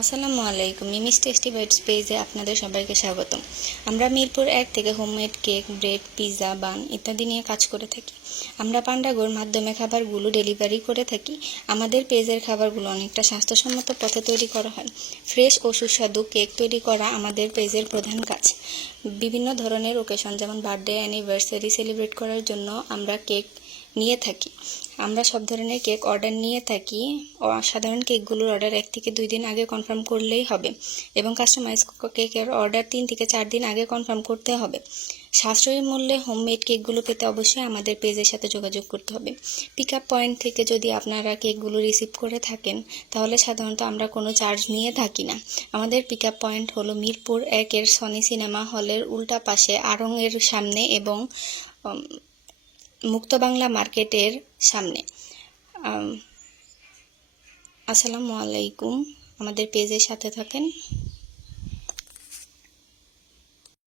আসসালামু আলাইকুম। Mimi's tasty bytes পেজে আপনাদের সবাইকে স্বাগতম। আমরা মিরপুর 1 থেকে হোমমেড কেক, ব্রেড, পিৎজা, বান ইত্যাদি নিয়ে কাজ করে থাকি। আমরা পান্ডাগোর মাধ্যমে খাবারগুলো ডেলিভারি করে থাকি। আমাদের পেজের খাবারগুলো অনেকটা স্বাস্থ্যসম্মত পথে তৈরি করা হয়। ফ্রেশ ও সুস্বাদু কেক তৈরি করা আমাদের পেজের প্রধান কাজ। বিভিন্ন ধরনের ওকেশন যেমন বার্থডে, অ্যানিভার্সারি সেলিব্রেট করার জন্য আমরা কেক নিয়ে থাকি। আমরা সব ধরনের কেক অর্ডার নিয়ে থাকি। সাধারণ কেকগুলোর অর্ডার 1 থেকে 2 দিন আগে কনফার্ম করলেই হবে এবং কাস্টমাইজ কেকের অর্ডার 3 থেকে 4 দিন আগে কনফার্ম করতে হবে। সাশ্রয়ী মূল্যে হোমমেড কেকগুলো পেতে অবশ্যই আমাদের পেজের সাথে যোগাযোগ করতে হবে। পিক আপ পয়েন্ট থেকে যদি আপনারা কেকগুলো রিসিভ করে থাকেন তাহলে সাধারণত আমরা কোনো চার্জ নিয়ে থাকি না। আমাদের পিক আপ পয়েন্ট হলো মিরপুর 1-এর সনি সিনেমা হলের উল্টা পাশে আড়ং-এর সামনে এবং মুক্ত বাংলা মার্কেটের সামনে। আসসালামু আলাইকুম। আমাদের পেজের সাথে থাকেন।